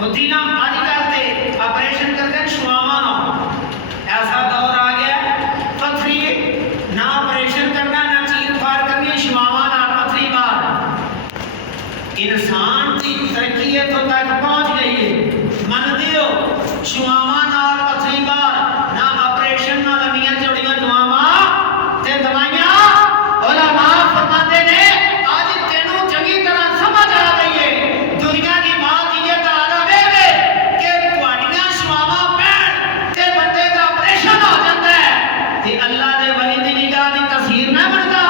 ہوتی نا آج کل تے آپریشن کرتے ہیں شواما نہ ایسا دور آ گیا پتھری نہ آپریشن کرنا نہ چیر پھاڑ کرنی شواما نہ پتھری بار انسان کی ترقی تو تک پہنچ گئی ہے من دیو شواما نہ پتھری بار نہ آپریشن نہ لمیاں جوڑیاں دعاواں تے دوائیاں علماء فرماتے نے آج تینوں چنگی طرح سمجھ آ گئی ہے دنیا کی بات یہ تعالیٰ وے کہ تواڈیاں شواواں پین تے بندے دا آپریشن ہو جاتا ہے تے اللہ دے ولی دی نگاہ دی تاثیر نہ بندا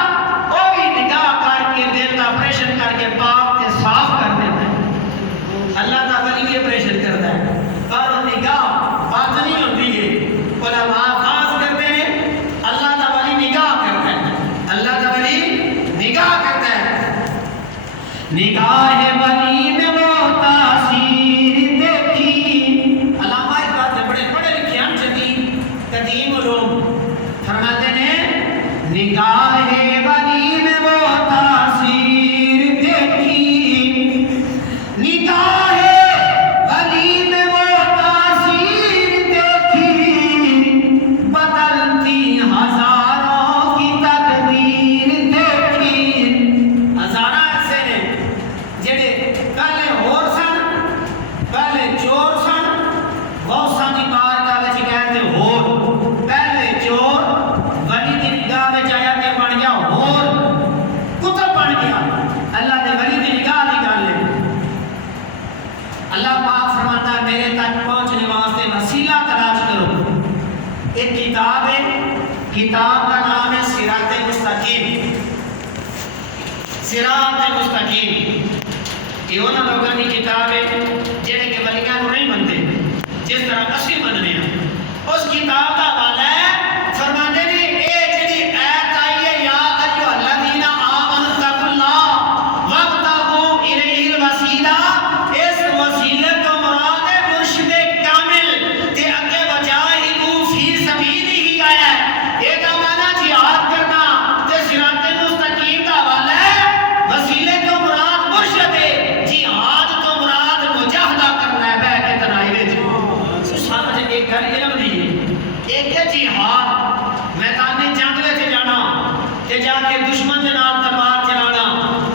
او بھی نگاہ کر کے دل دا آپریشن کر کے پاک تے صاف کر دیتا ہے اللہ دا ولی بھی آپریشن کرتا ہے پر نگاہ باطنی ہوتی ہے علماء خاص کرتے ہیں اللہ دا ولی نگاہ کرتا ہے اللہ دا ولی نگاہ کرتا ہے نگاہ ولی نے وہ تاثیر دیکھی علامہ اقبال سے بڑے پڑھے لکھے ہم جدید قدیم علوم فرماتے ہیں نگاہ ولی نے وہ تاثیر دیکھی نگاہ ولی نے وہ تاثیر دیکھی بدلتی ہزاروں کی تقدیر دیکھی ہزارہ ایسے نے جڑے پہلے ہور سن پہلے چور سن غوثاں دی بارگاہ وچ گئے تے ہور پہلے چور ولی دی نگاہ وچ آیا تے بن گیا ہور کتب بن گیا اللہ دے ولی دی نگاہ دی گل ہے اللہ پاک فرماتا ہے میرے تک پہنچنے واسطے وسیلہ تلاش کرو ایک کتاب ہے کتاب کا نام ہے صراط مستقیم صراط مستقیم یہ انہاں لوگوں کی کتاب ہے جڑے کہ ولیاں نوں نہیں منتے جس طرح اسی مننے ہیں اس کتاب کا حوالہ ہے فرماتے نے اے جڑی ایت آئی ہے یا ایھا الذین آمنوا اتقوا اللہ وابتغوا الیہ الوسیلہ اس وسیلے تو مراد ہے مرشد کامل تے اگے وجاہدوا فی سبیلہ آیا ہے یہ کا معنی جہاد کرنا تے صراط مستقیم کا حوالہ ہے وسیلے تو مراد مرشد ہے جہاد تو مراد مجاہدہ کرنا ہے بیٹھ کے تنہائی وچ سمجھ ایک گل علم دی ایک ہے جہاد میدان جنگ وچ جانا تے جا کے دشمن دے نال تلوار چلانا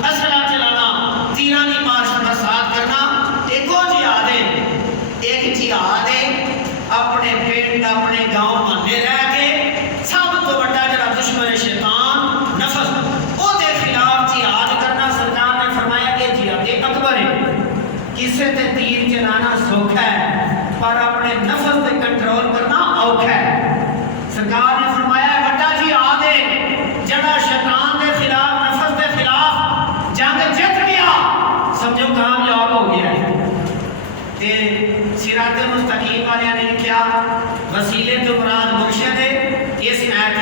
اسلحہ چلانا تیراں دی مارش برسات کرنا ایک وہ جہاد ہے ایک جہاد ہے اپنے پنڈ اپنے گاؤں محلے رہ کے سب تو بڑا جڑا دشمن شیطان نفس او دے خلاف جہاد کرنا سرکار نے فرمایا کہ جہاد اکبر ہے کسے تے تیر چلانا سوکھا ہے پر اپنے نفس تے کنٹرول کرنا اوکھا ہے سرکار نے فرمایا بڑا جہاد ہے جڑا شیطان دے خلاف نفس دے خلاف جنگ جیت گیا سمجھو کامیاب ہو گیا ہے تے صراط مستقیم والے نے لکھا وسیلے تو مراد مرشد ہے اس ایت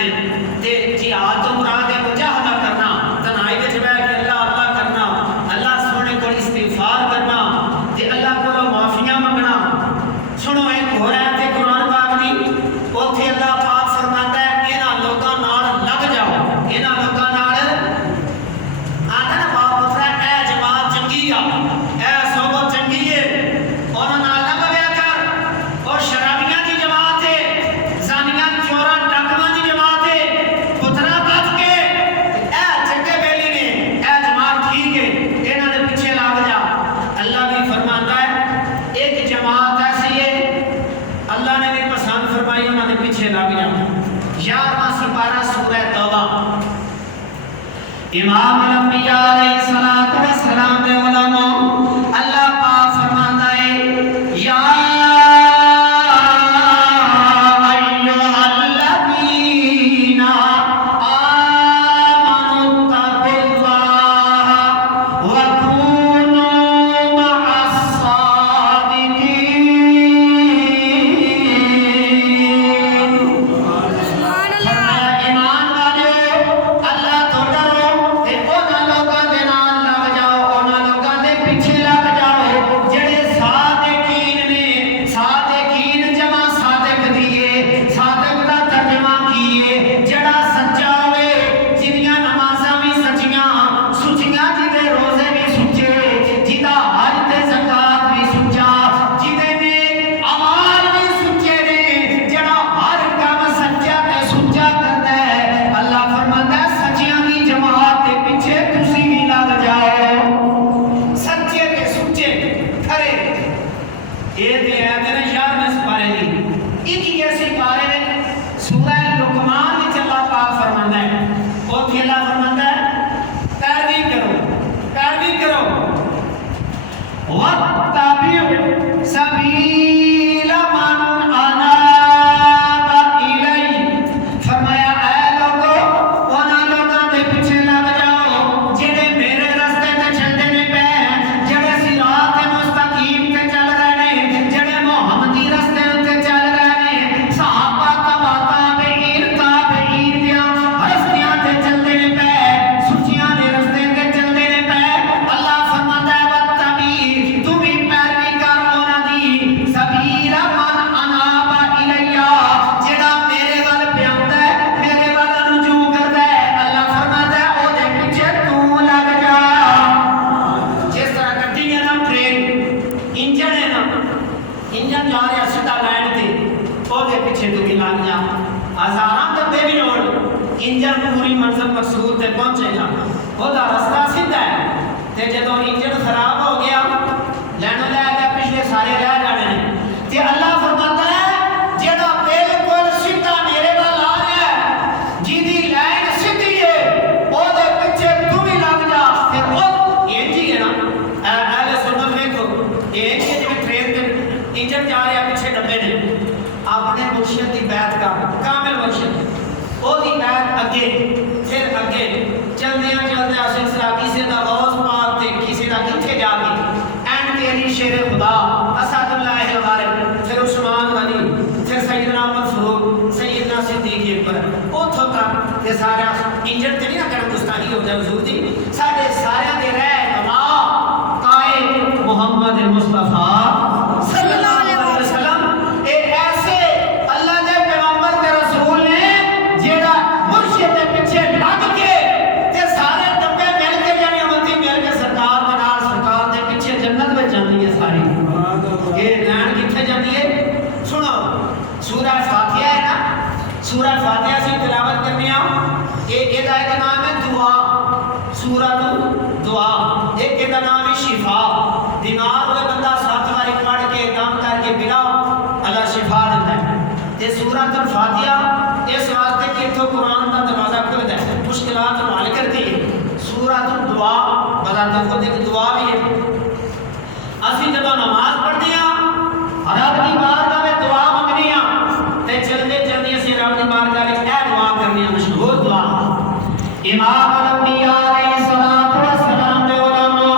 تے جہاد تو مراد ہے مجاہدہ کرنا تنہائی وچ بیٹھ کے اللہ اللہ کرنا اللہ سونے کو استغفار کرنا تے اللہ کو معافیاں منگنا سنو ایک ہو رہا ہے قرآن پاک دی اوتھے اللہ پاک فرماتا ہے انہاں لوکاں نال لگ جاؤ انہاں لوکاں نال آتا نا باپ پترا اے جماعت چنگی آ اے صحبت چنگی ہے انہاں نال نہ لگیا کر اور شرابیاں دی جماعت ہے زانیاں چوراں ڈاکواں دی جماعت ہے پترا بچ کے اے چنگے بیلی نے اے جماعت ٹھیک ہے انہاں دے پیچھے لگ جا اللہ بھی فرماتا ہے ایک جماعت ایسی ہے اللہ نے بھی پسند فرمائی انہاں دے پیچھے لگ جا 11واں سپارہ سورہ توبہ امام الانبیاء علیہ الصلوۃ والسلام دے علماء اللہ پاک فرماتا ہے یا ایھا الذین آمنوا اتقوا اللہ وکونوا مع الصادقین فرمایا ایمان والو اللہ تو ڈرو تے انہاں لوکاں دے نال یہ تے ہے تے یار میں سپارے دی ایک ہی ایسی پارے نے سورہ لقمان وچ اللہ پاک فرماندا ہے او کہ اللہ فرماندا ہے پیروی کرو وَاتَّبِعْ سَبِيلَ مَنْ أَنَابَ إِلَيَّ فرمایا اے لوگو انہاں لوگاں دے پیچھے لگ جاؤ جڑے میرے راستے تے چلدے نے پے جڑے صراط مستقیم تے چل رہے نے جڑے محمدی راستے تے چل رہے نے صحابہ تابعین دیاں رستیاں تے چلدے نے پے سچیاں دے راستے تے چلدے نے پے اللہ فرماتا ہے وَاتَّبِعْ تو بھی پیروی کر انہاں دی سبیل من اناب الیہ جڑا میرے ول پیاندا ہے میرے ول رجوع کردا ہے اللہ فرماتا ہے او دے پیچھے تو لگ جا جس طرح گڈی ہے نا ٹرین انجن ہے نا انجن جا رہا سیدھا لائن تے او دے پیچھے تو بھی لگ جا ہزاراں ڈبے بھی لوڑ انجن پوری منزل مقصود تے پہنچے گا او دا راستہ سیدھا ہے تے جدوں انجن خراب ہو گیا لینو لے کے پچھلے سارے رہ جانے نے تے اللہ فرماتا ہے جڑا بالکل سیدھا میرے ول آ رہا ہے جیدی لائن سیدھی ہے او دے پیچھے تو بھی لگ جا تے او انج ہی ہے نا اہل سنت دیکھو یہ انج جے ٹرین تے انجن جا رہا پیچھے ڈبے نے اپنے مرشد دی بیعت کر کامل مرشد او دی بیعت اگے پھر اگے چلدیاں سلسلہ کسی دا غوث پاک تے کسی دا کتھے جا کے اینڈ تیری شیر خدا اسد اللہ الغالب پھر عثمان غنی پھر سیدنا عمر فاروق سیدنا صدیق اکبر اوتھوں تک یہ سارا انجن تے نہیں نہ کرن گستاخی ہو جائے حضور دی ساڈے سارے دے رہنما قائد محمد مصطفیٰ صلی اللہ علیہ وسلم اے ایسے اللہ دے پیغمبر تے رسول نے جیڑا مرشد دے پیچھے لگ کے تے سارے ڈبے مل کے یعنی امتی مل کے سرکار دے نال سرکار دے پیچھے جنت وچ جاندی ہے ساری اے لین کتھے جاندی ہے سنو سورہ فاتحہ ہے نا سورہ فاتحہ سے تلاوت کرنی ایک کا ایک نام ہے دعا سورۃ دعا ایک کا نام ہے شفا بیمار ہوئے بندہ 7 بار پڑھ کے دم کر کے پلا اللہ شفا دیتا ہے تے سورۃ الفاتحہ اس واسطے کہ تو قرآن کا دروازہ کھلتا ہے مشکلات کو حل کرتی ہے سورۃ دعا بذات خود ایک دعا بھی ہے اسی جب نماز پڑھتے ہیں رب کی بارگاہ میں دعا منگنی تے چلتے چلتے اسی رب کی بارگاہ میں اے دعا کرنی مشہور دعا امام الانبیاء علیہ الصلوۃ والسلام دے علماء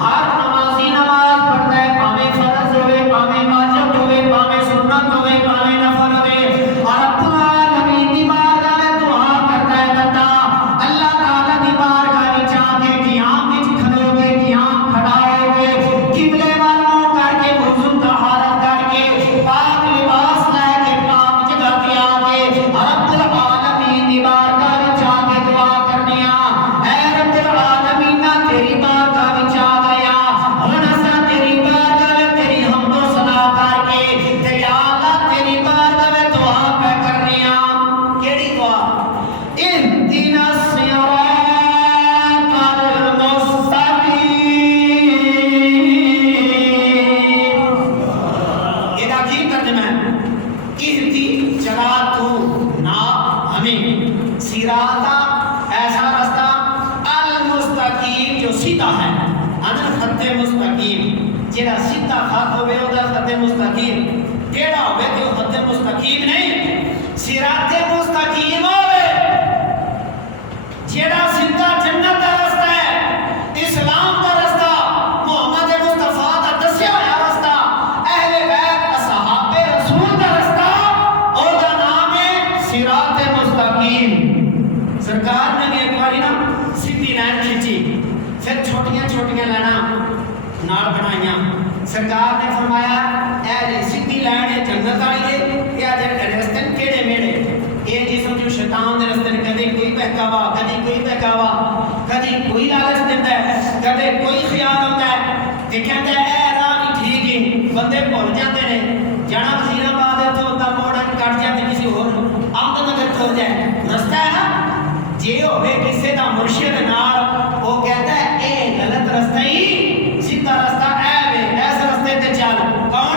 ہر نمازی نماز پڑھتا ہے پاویں فرض ہوے پاویں واجب ہوے پاویں سنت ہوے پاویں نفل ہوے اور رب العالمین دی بارگاہ میں دعا کرتا ہے بندہ اللہ تعالی دی بارگاہ وچ آ کے قیام وچ کھڑو گے قیام کھڑا ہو گے قبلے وال منہ کر کے وضو طہارت کر کے پاک لباس لے کے پاک جگہ تے آ کے رب العالمین دی بارگاہ وچ آ کے دعا کرنی اے رب العالمین تیری بارگاہ وچ آ گیا ہن اساں تیری بارگاہ وچ تیری حمد و ثنا کر کے تے یا اللہ تیری بارگاہ وچ دعا پہ کرنی کیڑی دعا اهدنا الصراط المستقیم یہ کی ترجمہ ہے اہدی چلا تو نا ہمیں صراطا ایسا راستہ المستقیم جو سیدھا ہے انل خط مستقیم جڑا سیدھا خط ہوے او دا خط مستقیم ٹیڑھا ہوے تے خط مستقیم نہیں صراط مستقیم ہوے جڑا سیدھا جنت دا راستہ ہے اسلام دا راستہ محمد مصطفیٰ دا دسیا ہویا راستہ اہل بیت اصحاب رسول دا راستہ او دا نام ہے صراط مستقیم سرکار نے بھی ایک باری نا سیدھی لائن کھینچی پھر چھوٹیاں چھوٹیاں لائناں نال بنائیاں سرکار نے فرمایا اے سیدھی لائن ہے جنت والی ہے یا جڑے رستے کیڑے میڑے اے جسم جو شیطان دے رستے کدی کوئی بہکاوا کدی کوئی بہکاوا کدی کوئی لالچ دیندا ہے کدی کوئی خیال ہوندا ہے تے کہندا ہے اے راہ نہیں ٹھیک ہے بندے بھول جاندے نے جانا وزیر آباد تو تا موڑ کٹ جاتے کسی اور آمد نگر تر جائے رستہ ہے نا جے ہوے کسے دا مرشد نال او کہتا ہے اے غلط رستہ ہی سیدھا رستہ اے وے اس رستے تے چل کون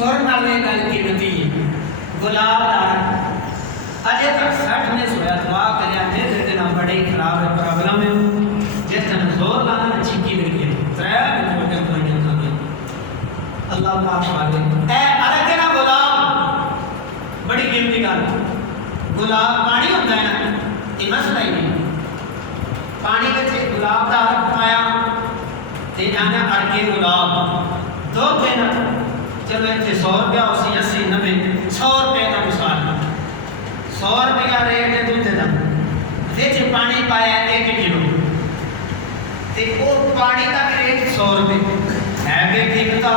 سر نال یہ گل قیمتی ہے گلاب دار اجے تک 60 نے سویا دعا کریا میرے دل نال بڑے خراب ہے پرابلم ہے جس دن زور لانا نہ چیکی لگی ہے ترے منٹ کے دنیا کا اللہ پاک والے اے ارے نا گلاب بڑی قیمتی گل گلاب پانی ہوتا ہے نا یہ مسئلہ ہی نہیں پانی کے گلاب کا حرف پایا تے جانا اڑ کے گلاب دو دن چلو اتنے 100 روپیہ اسی 80 90 100 روپے کا مثال 100 روپیہ ریٹ ہے دودھ کا وچ پانی پایا 1 کلو تے وہ پانی کا ریٹ 100 روپے ہے بے قیمتا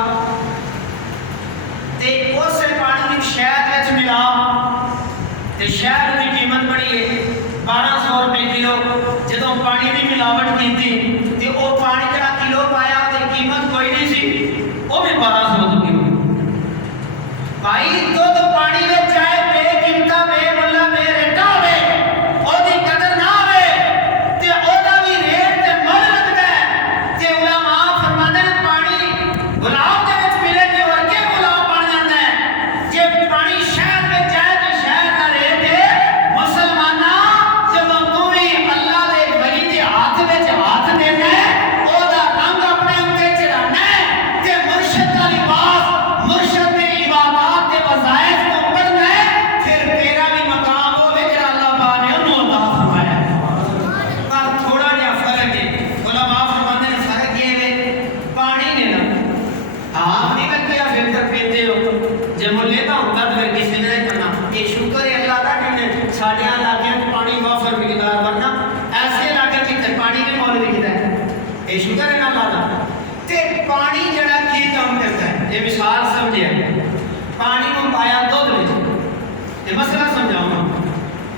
تے اس پانی کی شہد وچ ملا تے شہد کی قیمت بڑی ہے 1200 روپے کلو جدوں پانی کی ملاوٹ کی تے وہ پانی کا کلو پایا تے قیمت کوئی نہیں سی وہ بھی 1200 کلو بھائی تو پانی میں چاہے بے قیمتا بے ملا بے ریٹا ہوے او دی قدر نہ ہوے تے او دا بھی ریٹ تے مل لگدا ہے تے علماء فرماندے نے پانی گلاب دے وچ ملے تے اور کے گلاب بن جاندا ہے جے پانی شہد میں جائے تے شہد دا ریٹ ہے مسلماناں جب تو بھی اللہ دے ولی دے ہاتھ وچ ہاتھ دینا ہے او دا رنگ اپنے اوتے چڑھانا ہے تے مرشد دا لباس مرشد دے عبادات دے وظائف کو پڑھنا ہے پھر تیرا بھی مقام ہوے جڑا اللہ پاک نے انہوں عطا فرمایا پر تھوڑا جہا فرق ہے علماء فرماندے نے فرق یہ ہے پانی نے نا آپ نہیں لگیا فلٹر پیندے ہو جے ملے دا ہوندا تے کسی نے نہیں کرنا یہ شکر ہے اللہ دا کہ نے ساڈے علاقے میں پانی وافر مقدار ورنہ ایسے علاقے جتے پانی بھی مول وکدا ہے یہ شکر ہے اللہ دا تے پانی جڑا کی کام کرتا ہے یہ مثال سمجھے پانی کو پایا دودھ وچ یہ مسئلہ سمجھاؤں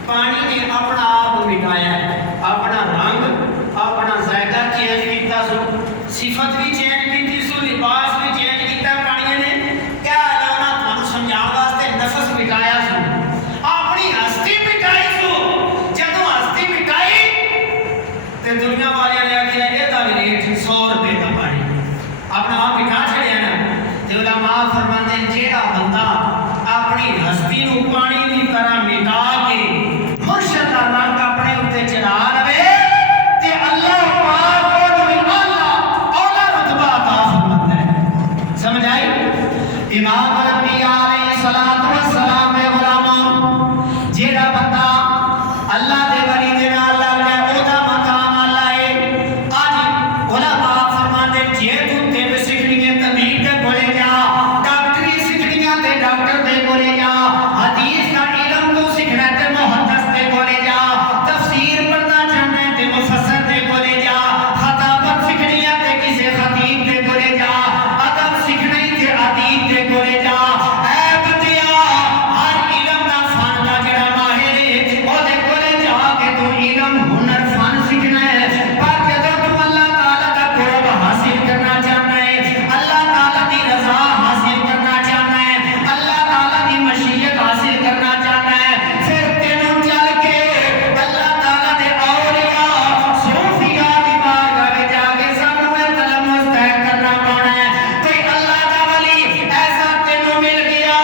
پانی نے اپنا آپ مٹایا ہے اپنا رنگ اپنا ذائقہ چینج کیتا سو صفت بھی چینج کیتی سو لباس بھی چینج کیتا پانی نے کیا لانا تھانوں سمجھاؤں واسطے نفس مٹایا سو اپنی ہستی مٹائی سو جدوں ہستی مٹائی تے دنیا والے نے آکھیا اے دا ریٹ 100 روپے کا پانی اپنا آپ مٹا چھڑیا نا تے علماء فرماندے جیڑا بندہ اپنی ہستی نو پانی دی طرح مٹا کے مرشد دا رنگ اپنے اوتے چڑھا لوے تے اللہ پاک اونوں اعلی رتبہ عطا فرماتا ہے سمجھ آئی امام الانبیاء علیہ الصلوۃ والسلام نے علماء جیڑا بندہ اللہ دے ولی دے نال لگ جائے او دا مقام اللہ ہے اج علماء فرماندے جے تو طب سیکھنی ہے طبیب دے کولے جا ڈاکٹری سیکھنی ہے تے ڈاکٹر دے کولے جا حدیث دا علم تو سیکھنا ہے تے محدث دے کولے جا تفسیر پڑھنا چاہنا ہے تے مفسر دے کولے جا خطابت سیکھنی ہے تے کسے خطیب دے کولے جا ادب سیکھنا ہے تے ادیب دے کولے جا اے بندیا ہر علم دا فن دا جڑا ماہر ہے او دے کولے جا کے تو علم ہنر فن سیکھنا ہے پر جدوں تو اللہ تعالی دا قرب حاصل کرنا چاہنا ہے اللہ تعالی دی رضا حاصل کرنا چاہنا ہے اللہ تعالی دی مشیت حاصل کرنا چاہنا ہے پھر تینوں چل کے اللہ تعالی دے اولیاء صوفیاء دی بارگاہ وچ جا کے سانوں قلم مستحق کرنا پڑنا ہے کوئی اللہ دا ولی ایسا تینوں مل گیا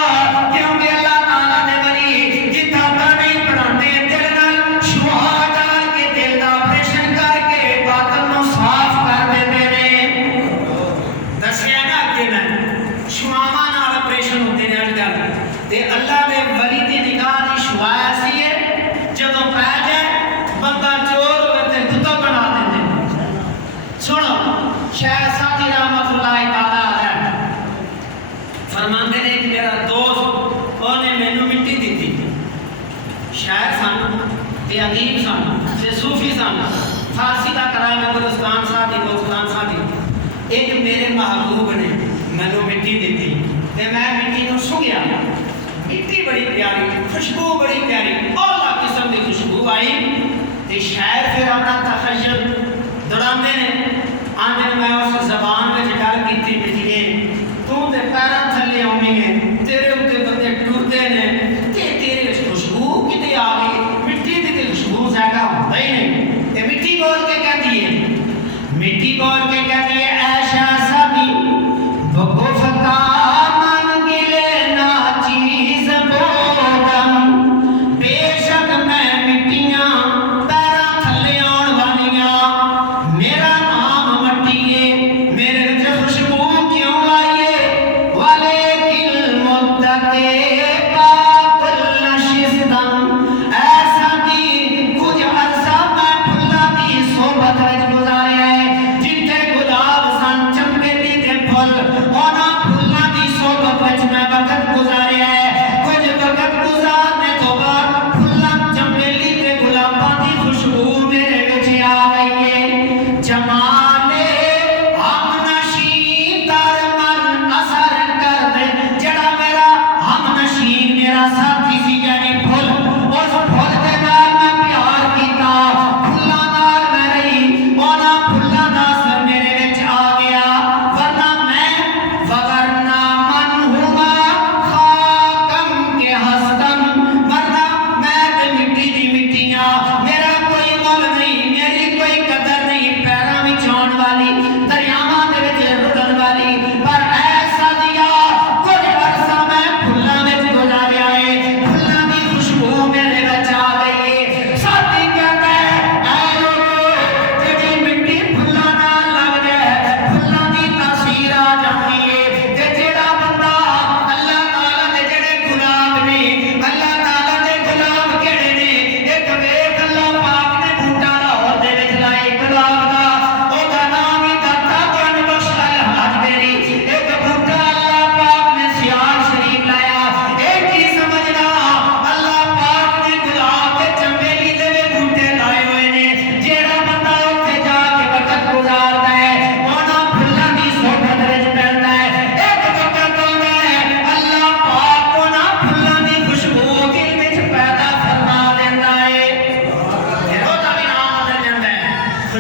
کیونکہ اللہ تعالی دے ولی کتاباں نہیں پڑھاندے دل نال شبہ ڈال کے دل دا آپریشن کر کے باطن نو صاف کر دیندے نے دسیا نا کہ میں شواواں نال آپریشن ہوندے نے اج کل تے اللہ دے ولی دی نگاہ دی شوا ایسی ہے جدوں پے جائے بندہ چور ہوے تے کتا بنا دیندے سنو شیخ سادی رحمت اللہ تعالی علیہ فرماندے نے کہ میرا دوست اونے مینوں مٹی دتی شاعر سن تے ادیب سن تے صوفی سن فارسی دا کلام گلستان صاحب دی گلستان صاحب دی ایک میرے محبوب نے مینوں مٹی دتی تے میں مٹی نو سنگیا مٹی بڑی پیاری خوشبو بڑی پیاری اعلیٰ قسم کی خوشبو آئی تے شاعر پھر اپنا تخیل دوڑاندے نے آندے میں اس زبان وچ گل کیتی مٹی نے تو تے پیراں تھلے آونی ہے تیرے اوتے بندے ٹردے نے تے تیرے خوشبو کتے آ گئی مٹی دی تے خوشبو زیادہ ہوندا ہی نہیں تے مٹی بول کے کہتی ہے مٹی بول کے کہتی ہے اے شاہ سادی بگو فتا من گلے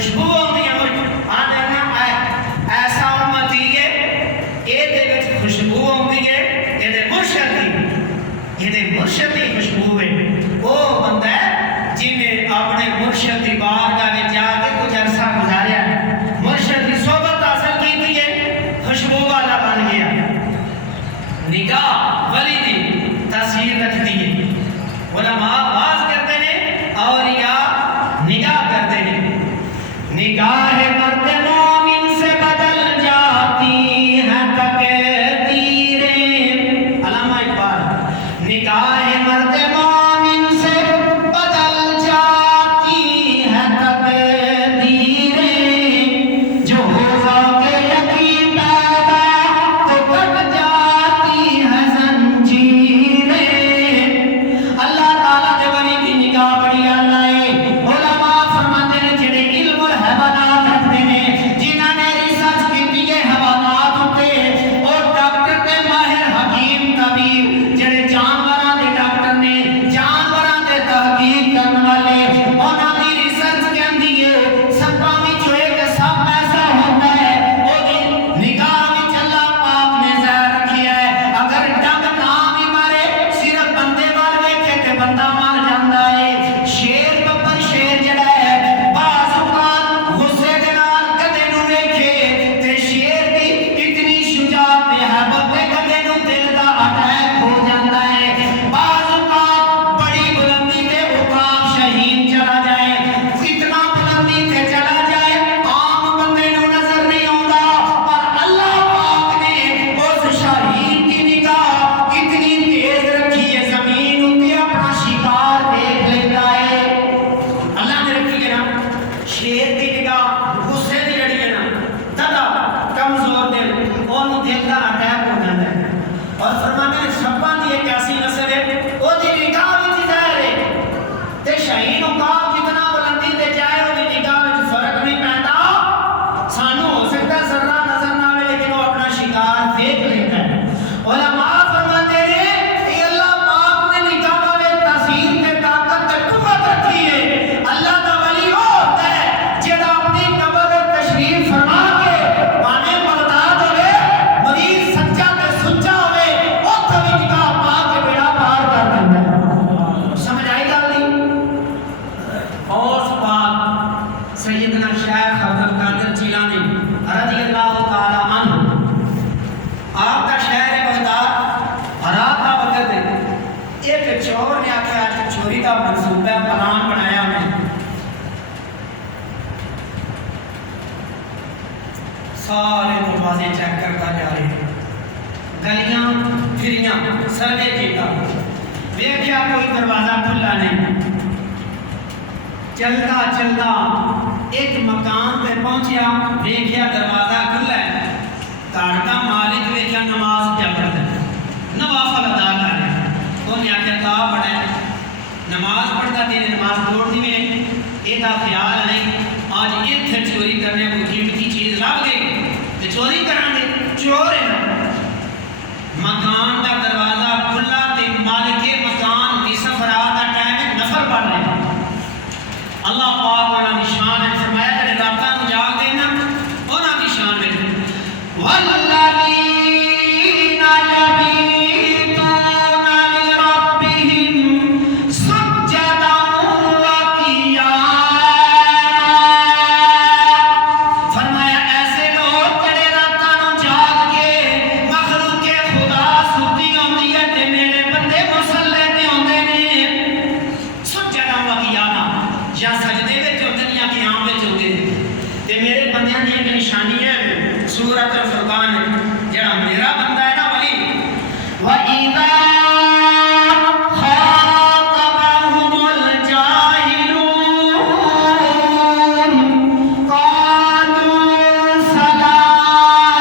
خوشبو آتی ہے ایسا امتی ہے یہ خوشبو آتی ہے یہ مرشد کی خوشبو ہے وہ بندہ ہے جنہیں اپنے مرشد کی بارگاہ میں جا کے کچھ عرصہ گزاریا مرشد کی صحبت حاصل کی ہے خوشبو والا بن گیا نگاہ ولی دی تاثیر رکھتی ہے علماء باز کرتے ہیں اولیاء نگاہ کرتے ہیں نگاہ مرد مومن سے بدل جاتی ہے تقدیریں علامہ اقبال نگاہ مرد مومن سے بدل جاتی ہے تقدیریں جو ذوق یقین پیدا تو کٹ جاتی ہے زنجیریں اللہ تعالیٰ دے ولی دی نگاہ بڑی اللہ ہے علماء فرماتے ہیں جڑے علم اور حیوانات رکھتے ہیں جنہاں نے ریسرچ کی ہے حیوانات ہوتے اور ڈاکٹر تے ماہر حکیم طبیب جڑے جانوراں دے ڈاکٹر نے جانوراں دے تحقیق کرن والے انہاں دی ریسرچ کہندی ہے سپاں وچ ایک سپ ایسا ہوتا ہے او دی نگاہ وچ اللہ پاک نے ظاہر رکھیا ہے اگر ڈنگ نہ بھی مارے صرف بندے وال ویکھے تے بندہ مر جاندا ہے شیر ببر شیر جڑا ہے بعض اوقات غصے دے نال کدے نو ویکھے تے شیر دی اتنی شجاعت ہے بندے کدے نو دل دا اٹیک ہو جاندا ہے بعض اوقات بڑی بلندی تے عقاب شہید چلا جائے اتنا بلندی تے چلا جائے عام بندے نو نظر نہیں آوندا پر اللہ پاک نے اس شہید کی نگاہ اتنی تیز رکھی ہے زمین اتے اپنا شکار دیکھ لیتا ہے اللہ نے رکھی ہے نا شیر کی نگاہ غصے دی جڑی ہے نا دادا کمزور دل اونوں دل دا اٹیک ہو جاندا ہے اور فرمانے سپاں دی ایک ایسی نسل ہے او دی نگاہ وچ ظاہر ہے تے شہید عقاب جتنا بلندی تے جائے او دی نگاہ وچ فرق نہیں پیندا سانو ہو سکتا ہے ذرہ نظر نہ آوے لیکن وہ اپنا شکار دیکھ لیتا ہے علماء فرماتے ہیں کہ اللہ پاک نے نگاہ والے تاثیر تے طاقت تے قوت رکھی ہے اللہ دا ولی وہ ہوتا ہے جڑا اپنی قبر تشریف فرما کے پانے برداد ہوئے مریض سچا تے سچا ہوئے اوتھے بھی نگاہ پا کے بیڑا پار کر دیندا ہے سمجھ آئی گل نہیں اور پاک سیدنا شیخ عبد القادر جیلانی رضی اللہ تعالی عنہ آپ کا شہر بغداد رات کا وقت ہے ایک چور نے آکھیا آج چوری کا منصوبہ پلان بنایا میں سارے دروازے چیک کرتا جا رہے ہیں گلیاں پھریاں سروے کیتا دیکھیا کوئی دروازہ کھلا نہیں چلتا چلتا ایک مکان پہ پہنچیا دیکھیا دروازہ کھلا ہے گھر کا مالک دیکھیا نماز پڑھ رہا ہے نوافل ادا کر رہا ہے تو نے آخیا تا پڑھا نماز پڑھتا تیرے نماز توڑ دی میں یہ خیال نہیں آج اتنے چوری کرنے کو قیمتی چیز لگ گئی تو چوری کرنے دے چور ہے مکان کا دروازہ کھلا تے مالک مکان کی سفرات کا ٹائم ہے نفر پڑھ رہے ہیں اللہ پاک والا نشان ہے فرمایا کہ راتاں نو جاگ دینا انہاں دی شان وچ والذین یبیتون لربہم سجدا وقیاما فرمایا ایسے لوگ جڑے راتاں نو جاگ کے مخلوق خدا ستی ہوندی ہے تے میرے بندے مصلی تے ہوندے نے سجدا وقیاما یا سجدے وچ ہوندے یا قیام وچ ہوندے تے میرے بندیاں دی ایک نشانی ہے سورۃ الفرقان جڑا میرا بندہ ہے نا ولی وَإِذَا خَاطَبَهُمُ الْجَاهِلُونَ قَالُوا سَلَامًا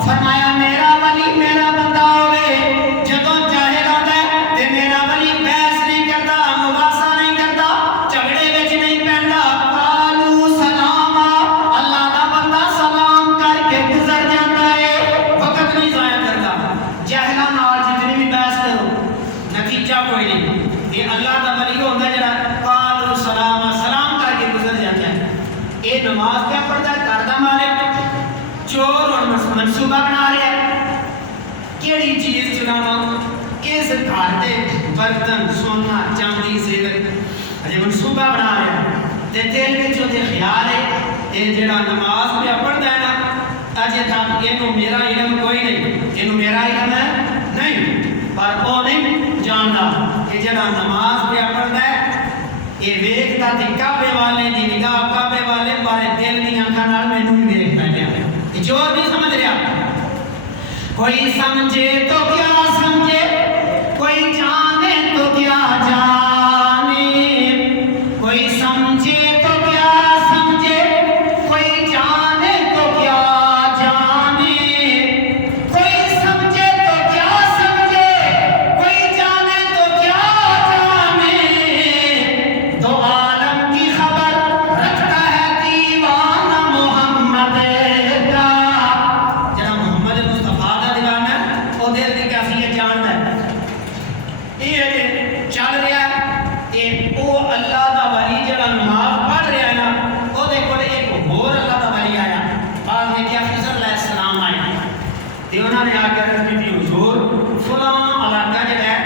فرمایا میرا ولی میرا بندہ ہوئے جدوں جاہل آتا ہے تے میرا ولی بحث نہیں کرتا مباحثہ نہیں کرتا جھگڑے وچ نہیں پیندا قالوا سلاما اللہ دا نماز کیا پڑھتا ہے گھر کا مالک، چور اور منصوبہ بنا رہا ہے کیڑی چیز چلانا، کس گھر کے برتن سونا چاندی زیور اجے منصوبہ بنا رہا ہے تے دل وچ وہ خیال ہے یہ جڑا نماز پہ پڑھتا ہے نا اجے تک یہ میرا علم کوئی نہیں، یہ میرا علم ہے نہیں، پر وہ نہیں جانتا کہ جڑا نماز پہ پڑھتا ہے یہ ویکھتا تے کعبے والے دی نگاہ کعبے والے پر دل دی اکھاں نال مینوں بھی ویکھدا پیا، یہ چور نہیں سمجھ رہا۔ کوئی سمجھے تو کیا سمجھے، کوئی جانے تو کیا جانے، کوئی سمجھے تو کیا سمجھے، کوئی جانے تو کیا جانے، کوئی سمجھے تو کیا سمجھے، کوئی جانے تو کیا جانے، دو عالم کی خبر رکھتا ہے دیوانہ محمد کا، جناب محمد مصطفیٰ کا دیوانہ وہ دل کی کیفیت جانتا ہے، یہ چل رہا ہے وہ اللہ دا ولی جڑا نماز پڑھ رہا ہے نا وہ کول ایک اور اللہ دا ولی آیا، بعد میں کیا خضر علیہ السلام آئے تے انہوں نے آ کے عرض کی حضور فلاں علاقہ جڑا ہے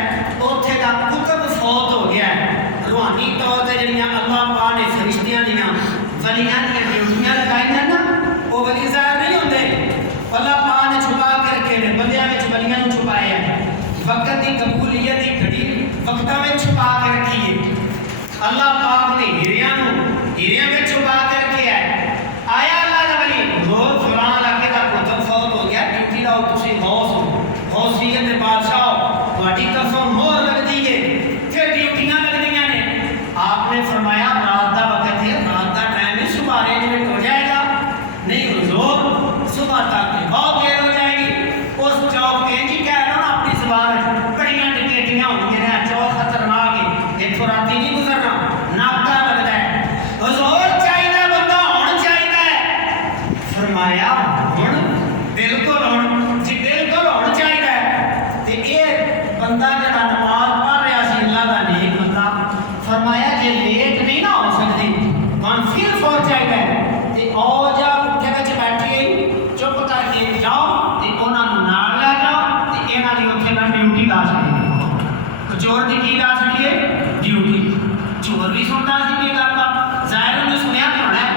اوتھے دا قطب فوت ہو گیا ہے، روحانی طور تے جڑیاں اللہ پاک نے فرشتیاں دیاں ولیاں دیاں ڈیوٹیاں لگائیاں نا وہ ولی ظاہر نہیں ہوندے، اللہ پاک نے چھپا کے رکھے نے بندیاں وچ ولیاں نوں چھپایا ہے، وقت کی قبولیت کی گھڑی وقتاں میں چھپا کے رکھی ہے، اللہ پاک نے ہیریاں میں چھپا کے رکھے ہے، آیا اللہ دا ولی حضور فلاں علاقے دا قطب فوت ہو گیا، ڈیوٹی لاؤ تسی غوث ہو، غوثیت دے بادشاہ ہو، تہاڈی طرفوں مہر لگدی ہے، پھر ڈیوٹیاں لگدیاں نے، آپ نے فرمایا رات دا وقت ہے، رات دا ٹائم ہے، صبح ارینجمنٹ ہو جائے گا، نہیں حضور صبح تک بہت دیر ہو جائے گی، اس چوک کے جی کہہ لو نا اپنی زبان بڑیاں ٹکیٹیاں ہوندیاں نے، چوک خطرناک ہے، اتھوں راتی نہیں گزرنا، ناکا لگتا ہے، حضور چاہیے بندہ ہون چاہیے، فرمایا ہن بالکل ہن جی بالکل ہون چاہیے، تے یہ بندہ جڑا نماز پڑھ رہا سی اللہ دا نیک بندہ، فرمایا جے لیٹ نہیں نہ ہو سکتی کانفیئر فور چاہیے تے آؤ جا اٹھے وچ بیٹھی چپ کر کے جاؤ تے انہاں نوں نال لے جاؤ تے انہاں دی اوتھے نہ ڈیوٹی لا چھڈی، چور دی کی لا چھڈی ہے ڈیوٹی، چور بھی سنتا سی کی کرتا، ظاہر نے سنیا تو ہونا ہے،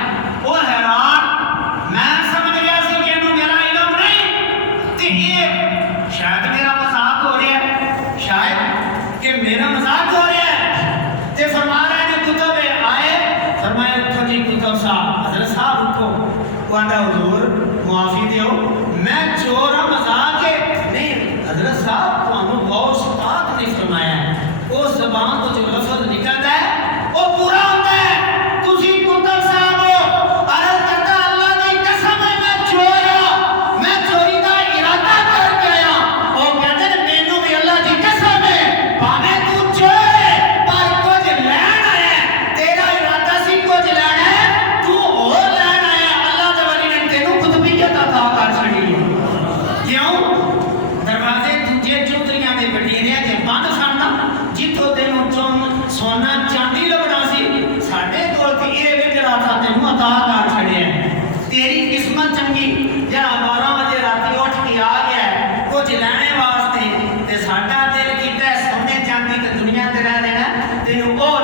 وہ حیران میں سمجھ گیا سی کہ انہوں میرا علم نہیں تے یہ شاید میرا مذاق ہو رہا ہے، شاید کہ میرا مذاق ہو رہا ہے، تے فرما رہے ہیں کتب آئے، فرمایا اٹھو جی کتب صاحب، حضرت صاحب اٹھو، وہ آندا حضور معافی دیو میں چور ہوں مذاق ہے، نہیں حضرت صاحب تمہیں بہت استاد نے فرمایا ہے، اس زبان تو جو لفظ نکلتا ہے وہ پورا ہوتا ہے، تسی کتب صاحب ہو، عرض کرتا اللہ کی قسم ہے میں چور ہوں، میں چوری کا ارادہ کر کے آیا، وہ کہتے ہیں مینوں بھی اللہ کی قسم ہے، پاویں تو چور ہے پر کچھ لین آیا ہے، تیرا ارادہ سی کچھ لینا ہے، تو اور لین آیا ہے، اللہ دے ولی نے تینوں قطبیت عطا کر چھڑی ہے، کیوں؟ دروازے دوجے چودھریاں دے وڈیریاں دے بند سن جتھوں تینوں سونا چاندی لبنا سی ساڈے کول تے اے وچ جڑا تھا تینوں عطا کر چھڑیا ہے، تیری قسمت چنگی جڑا 12 بجے راتی اٹھ کے آ گیا ہے کچھ لینے واسطے تے ساڈا دل کیتا ہے سونے چاندی تے دنیا تے رہ لینا تینوں او